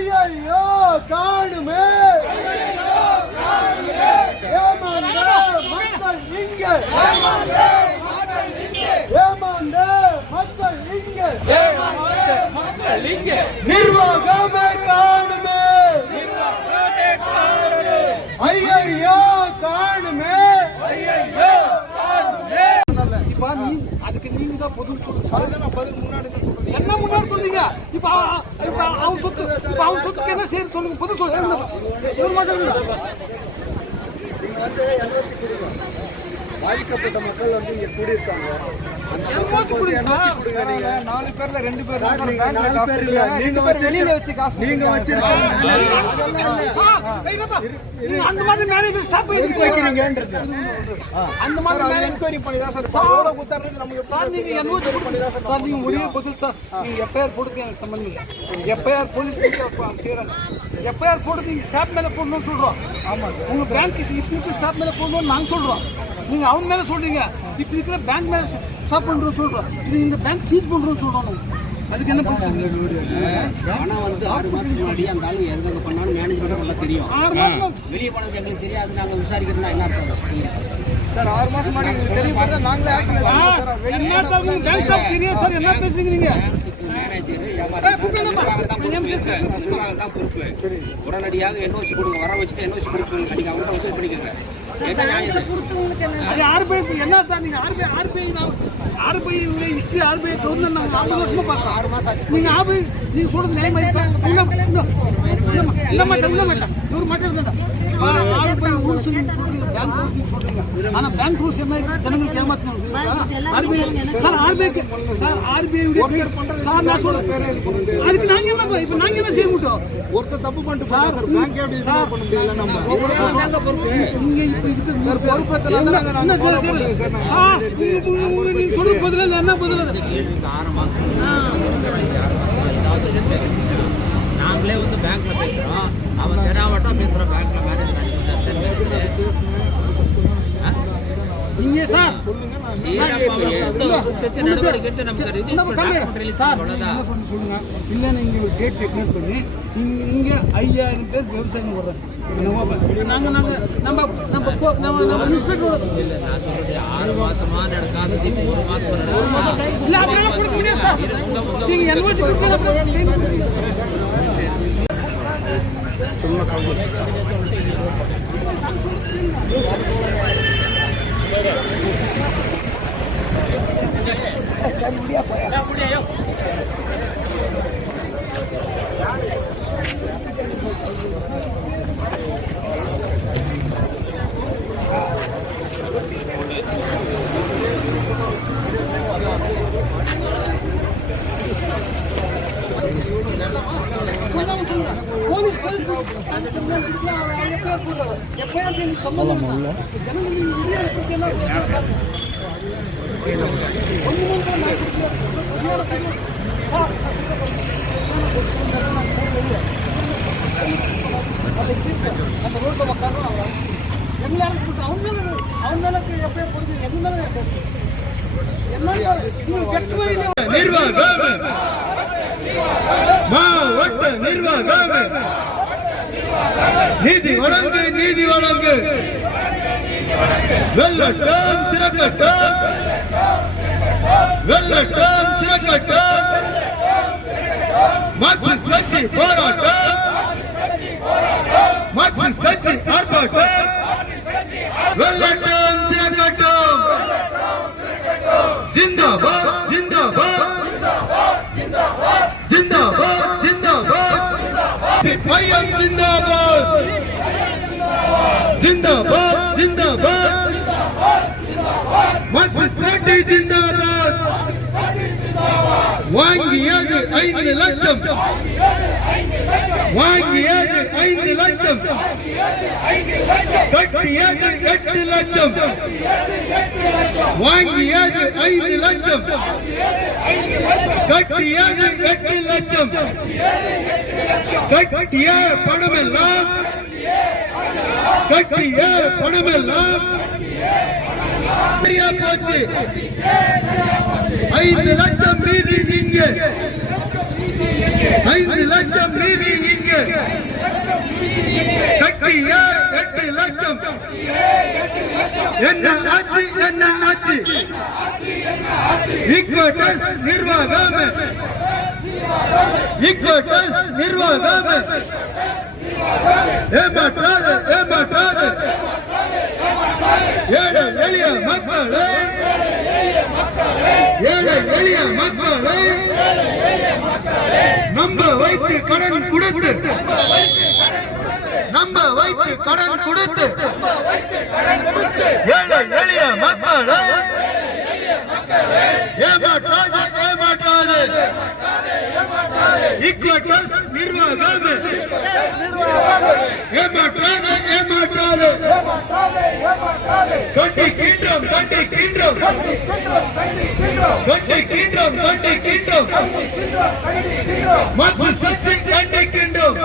ஐயோ காணுமே ஏமாந்த மக்கள் இங்கே ஏமாந்த மக்கள் இங்கே நிர்வாகமே காணுமே ஐயோ காணுமே அதுக்கு நீங்க தான் பதில் சொல்லுங்க. என்ன முன்னாடி சொன்னீங்க? இப்ப அவன் சொத்துக்கு என்ன செய்ய சொல்லுங்க, பதில் சொல்லுங்க. பாதிக்கப்பட்ட மக்கள் வந்து இங்க கூடியிருக்காங்க. 4 பேர்ல 2 பேர் நீங்க வெளியில வச்சு காசு நீங்க அந்த மாதிரி மேனேஜர் ஸ்டாப் எதுக்கு வைக்கிறீங்கன்றது அந்த மாதிரி என்கொயரி பண்ணி தான் சார் எவ்வளவு குத்தறது நம்ம சார் நீங்க என்ஓசி பண்ணி தான் சார் நீங்க ஒரே பதில் சார் நீங்க எஃப்ஐஆர் போடுங்க எனக்கு சம்பந்தம் இல்லை. எஃப்ஐஆர் போலீஸ் செய்யறாங்க. எஃப்ஐஆர் போடுறது நீங்க ஸ்டாப் மேல போடணும்னு சொல்றோம். ஆமா சார் உங்க பேங்க் இப்படி ஸ்டாப் மேல போடணும்னு நாங்க சொல்றோம். நீங்க அவங்க மேல சொல்றீங்க. இப்ப இருக்கிற பேங்க் மேல ஸ்டாப் பண்றோம் சொல்றோம். இது இந்த பேங்க் சீஸ் பண்றோம் சொல்றோம். அதுக்கு என்ன ஆனா வந்து 6 மாசத்துக்கு முன்னாடி அந்த ஆளு எங்க பண்ணாலும் மேனேஜ்மெண்ட் நல்லா தெரியும். 6 மாசம் வெளியே போனது எங்களுக்கு தெரியாது. நாங்க விசாரிக்கிறோம்னா என்ன அர்த்தம் சார்? 6 மாசம் முன்னாடி உங்களுக்கு தெரியும். நாங்களே ஆக்ஷன் எடுக்கிறோம் சார். வெளியே பேங்க் தெரியும் சார். என்ன பேசுறீங்க நீங்க? உடனடியாக என்ஓசி கொடுங்க. வர வச்சுட்டு என்ஓசி கொடுங்க. நீங்க அவங்க வசூல் பண்ணிக்கோங்க. என்ன சார் நீங்க ஆர்பிஐ ஹிஸ்டரி ஆர்பிஐ கவர்னர் நாங்க 50 வருஷமா பார்க்கிறோம். 6 மாசம் ஆச்சு. நீங்க சொல்றது நிலைமை ஒரு மட்டும் இருந்தா ஆர்பிஐ ரூல்ஸ் ஆனா பேங்க் ரூல்ஸ் என்ன ஜனங்களுக்கு ஏமாத்துறாங்க. அதுக்கு நாங்க என்ன இப்ப நாங்க என்ன செய்ய மாட்டோம்? ஒருத்தர் தப்பு பண்ணிட்டு சார் பேங்க் எப்படி சார் பண்ண முடியல. நம்ம நீங்க இப்ப இதுக்கு சார் பொறுப்பேத்தல சார் நீங்க சொல்ற பதில என்ன பதில 6 மாசம் நாங்களே வந்து பேங்க்ல பேசுறோம். அவன் தெராவட்டம் பேசுறோம். பேங்க்ல மேனேஜர் நீங்க சார் இல்லைன்னு இங்க ஒரு டேட் டெக்னேட் பண்ணி இங்க 5000 பேர் விவசாயம் போடுறாங்க. நம்ம இன்ஸ்பெக்டர் 6 மாசமா நடக்காது. 1 மாசம் நீங்க என்ஓசி நீதி வழங்கு நீதி வழங்கு வெள்ளட்டம் சிறக்கட்டம் வெள்ளட்டம் சிறக்கட்டம் மார்க்சிஸ்ட் கட்சி போராட்டம் மார்க்சிஸ்ட் கட்சி ஆர்ப்பாட்டம் வெள்ளட்டம் சிறக்கட்டம் ஜிந்தாபாத் ஜிந்தாபாத் ஜிந்தாபாத் ஜிந்தாபாத் பையம் ஜிந்தாபாத் ஜிந்தாபாத் ஜிந்தாபாத் மார்க்சிஸ்ட் பார்ட்டி ஜிந்தாபாத் வாங்கியது 5 லட்சம் வாங்கியது 5 லட்சம் கட்டியது 8 லட்சம் வாங்கியது 5 லட்சம் கட்டியது 8 லட்சம் கட்டிய பணமெல்லாம் கட்டிய பணமெல்லாம் போச்சு 5 லட்சம் மீதி இங்கே 5 லட்சம் மீதி இங்கே என்ன ஆட்சி இக்வட்டஸ் நிர்வாகம் ஏமாற்றாது ஏழை எளிய மக்களை நம்ப வைத்து கடன் கொடுத்து ஏழை எளிய மக்களை ஏமாற்றாது இக்வட்டஸ் நிர்வாகம் ஏமாற்றாது கண்டிக்கின்றோம் மார்க்சிஸ்ட் கட்சி கண்டிக்கின்றோம்